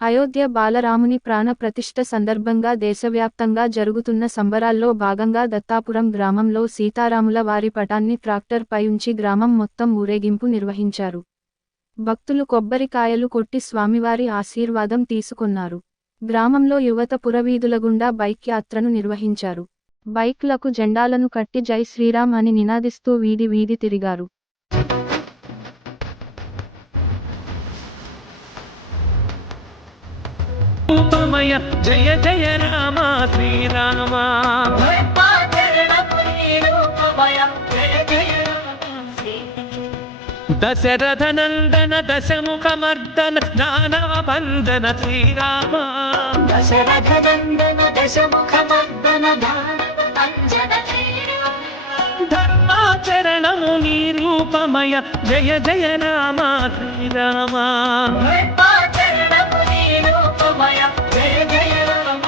అయోధ్య బాలరాముని ప్రాణ ప్రతిష్ఠ సందర్భంగా దేశవ్యాప్తంగా జరుగుతున్న సంబరాల్లో భాగంగా దత్తాపురం గ్రామంలో సీతారాముల వారి పటాన్ని ట్రాక్టర్ పై ఉంచి గ్రామం మొత్తం ఊరేగింపు నిర్వహించారు. భక్తులు కొబ్బరికాయలు కొట్టి స్వామివారి ఆశీర్వాదం తీసుకున్నారు. గ్రామంలో యువత పురవీధుల గుండా బైక్ యాత్రను నిర్వహించారు. బైక్లకు జెండాలను కట్టి జై శ్రీరామ్ అని నినాదిస్తూ వీధి వీధి తిరిగారు. రూపమయ జయ జయ రామ శ్రీరామ. దశరథ నందన దశముఖమర్దన దానవ బంధన శ్రీరామ. దశరథనందన దశముఖమర్దన అంజన ధర్మాచరణము నీ రూపమయ జయ జయ రామ శ్రీరామ. రూపమయ జయ జయ రామ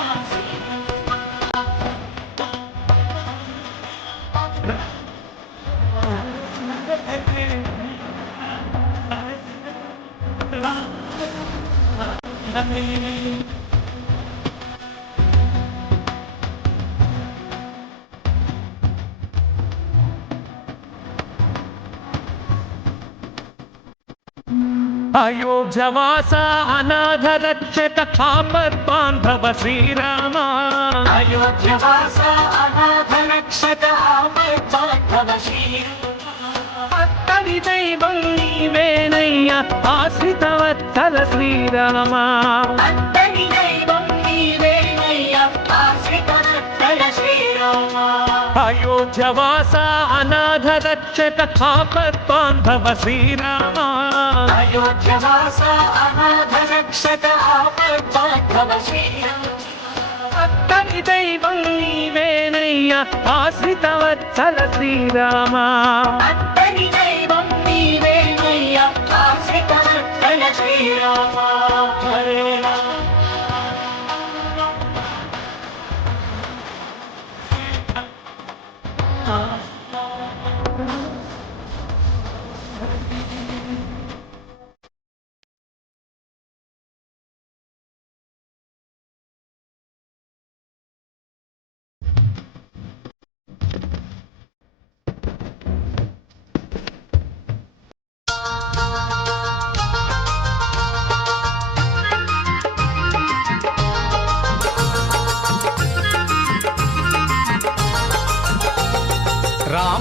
అయోధ్యవాస అనాథ రక్షక కాపర్బాంధవ శ్రీరామ. అయోధ్యవాస అనాథ రక్షక ఆపద్బాంధవ అత్తడి దైవం నీవేనయ్య ఆశ్రితవత్సల శ్రీరామ. అంతని దైవం నీవేనయ్య ఆశ్రితరత్తర శ్రీరామ. అయోధ్యవాస అనాథ రక్షక కాపర్బాంధవ శ్రీరామ. అయోధ్యవాస అనాథ రక్షక ఆపద్బాంధవ శ్రీరామ. అత్తడి దైవం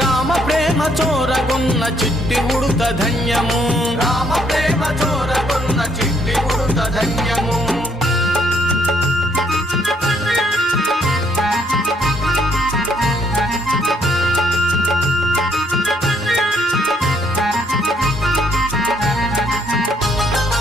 రామ ప్రేమ చోరగొన్న చిట్టి ఉడుత ధన్యము. రామ ప్రేమ చోరగొన్న చిట్టి ఉడుత ధన్యము.